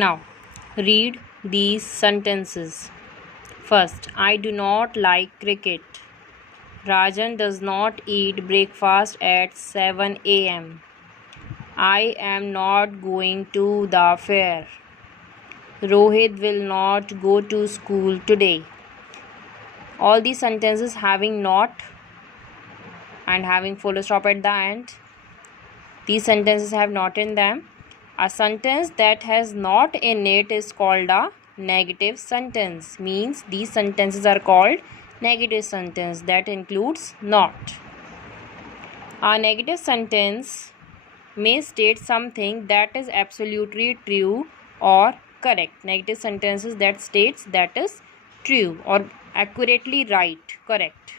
Now, read these sentences. First, I do not like cricket. Rajan does not eat breakfast at 7 a.m. I am not going to the fair. Rohit will not go to school today. All these sentences having not and having full stop at the end. These sentences have not in them. A sentence that has not in it is called a negative sentence. Means these sentences are called negative sentence that includes not. A negative sentence may state something that is absolutely true or correct. Negative sentences that states that is true or accurately right, correct.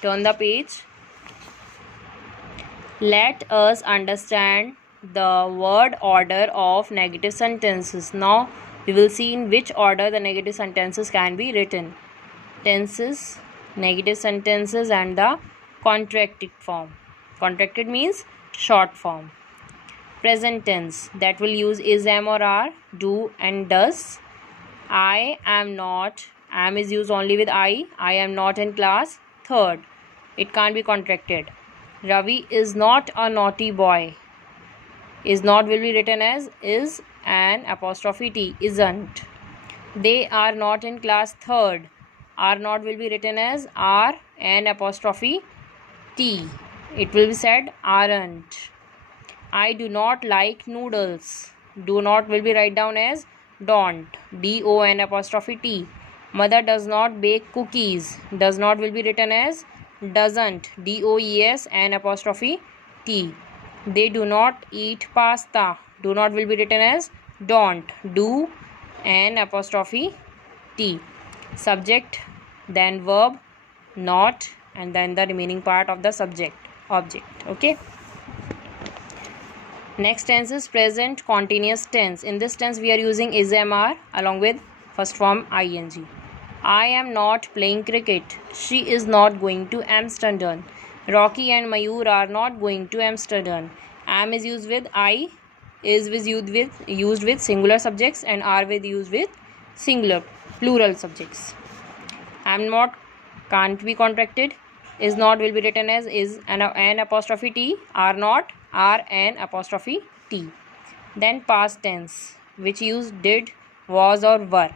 Turn the page. Let us understand the word order of negative sentences. Now we will see in which order the negative sentences can be written. Tenses, negative sentences and the contracted form. Contracted means short form. Present tense that will use is, am or are, do and does. I am not, am is used only with I am not in class. Third, it can't be contracted. Ravi is not a naughty boy. Is not will be written as is an apostrophe T, isn't. They are not in class. Third, are not will be written as are an apostrophe T. It will be said aren't. I do not like noodles. Do not will be write down as don't. D-O-N apostrophe T. Mother does not bake cookies. Does not will be written as doesn't. D-O-E-S N apostrophe T. They do not eat pasta. Do not will be written as don't. Do N apostrophe T. Subject, then verb, not, and then the remaining part of the subject, object. Okay. Next tense is present continuous tense. In this tense we are using is, am, are along with first form ing. I am not playing cricket. She is not going to Amsterdam. Rocky and Mayur are not going to Amsterdam. Am is used with I, is used with singular subjects, and are with used with singular plural subjects. Am not can't be contracted. Is not will be written as is an apostrophe T. Are not are an apostrophe T. Then past tense which use did, was or were.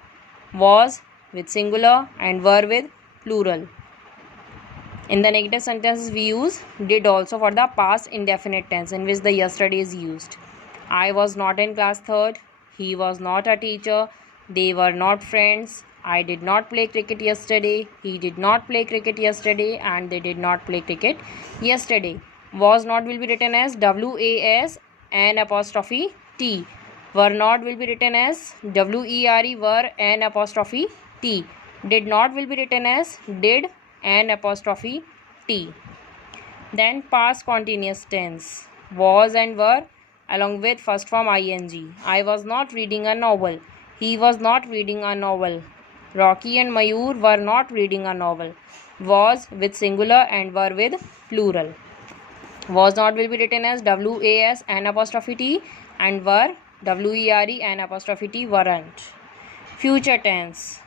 Was with singular and were with plural. In the negative sentences we use did also for the past indefinite tense in which the yesterday is used. I was not in class. Third, he was not a teacher. They were not friends. I did not play cricket yesterday. He did not play cricket yesterday, and they did not play cricket yesterday. Was not will be written as WAS N apostrophe T. Were not will be written as WERE were N apostrophe T. Did not will be written as did N apostrophe T. Then past continuous tense. Was and were along with first form ing. I was not reading a novel. He was not reading a novel. Rocky and Mayur were not reading a novel. Was with singular and were with plural. Was not will be written as WAS N apostrophe T, and were WERE N apostrophe T weren't. Future tense.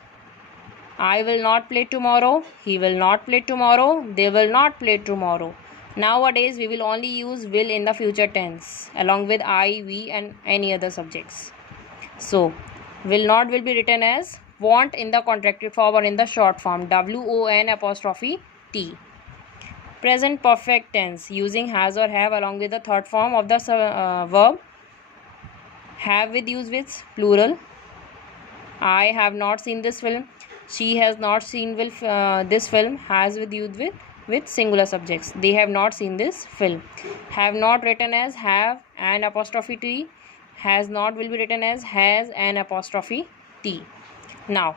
I will not play tomorrow. He will not play tomorrow. They will not play tomorrow. Nowadays we will only use will in the future tense along with I, we and any other subjects. So will not will be written as won't in the contracted form or in the short form WON apostrophe T. Present perfect tense using has or have along with the third form of the verb. Have with use with plural. I have not seen this film. She has not seen this film. Has with use with singular subjects. They have not seen this film. Have not written as have an apostrophe T. Has not will be written as has an apostrophe T. Now,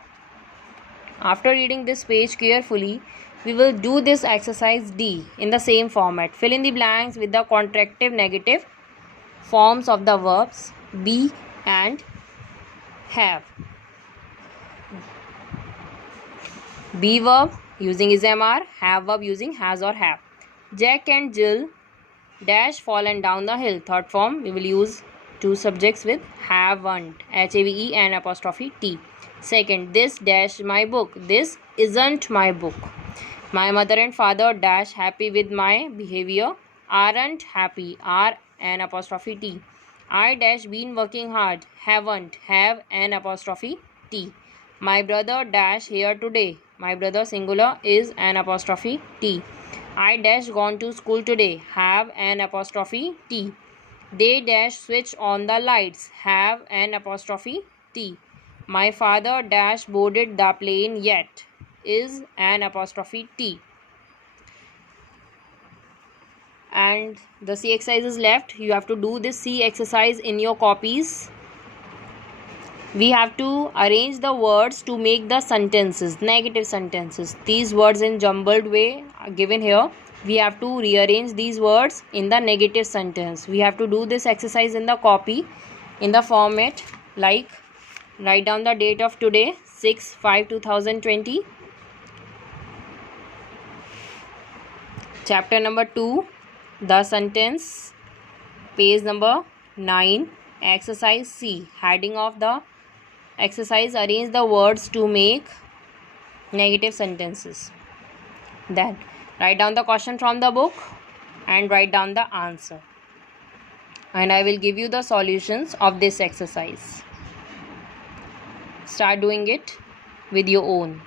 after reading this page carefully, we will do this exercise D in the same format. Fill in the blanks with the contractive negative forms of the verbs be and have. Be verb using is, am, are. Have verb using has or have. Jack and Jill dash fallen down the hill. Third form we will use Two subjects with haven't. H-A-V-E and apostrophe T. Second, this dash my book. This isn't my book. My mother and father dash happy with my behavior. Aren't happy. Are an apostrophe T. I dash been working hard. Haven't. Have an apostrophe T. My brother dash here today. My brother singular is an apostrophe T. I dash gone to school today. Have an apostrophe T. They dash switch on the lights. Have an apostrophe T. My father dash boarded the plane yet. Is an apostrophe T. And the C exercise is left. You have to do this C exercise in your copies. We have to arrange the words to make the sentences, negative sentences. These words in jumbled way are given here. We have to rearrange these words in the negative sentence. We have to do this exercise in the copy in the format like write down the date of today, 6/5/2020. Chapter number 2, the sentence, page number 9, exercise C. Heading of the exercise, arrange the words to make negative sentences. Then write down the question from the book and write down the answer. And I will give you the solutions of this exercise. Start doing it with your own.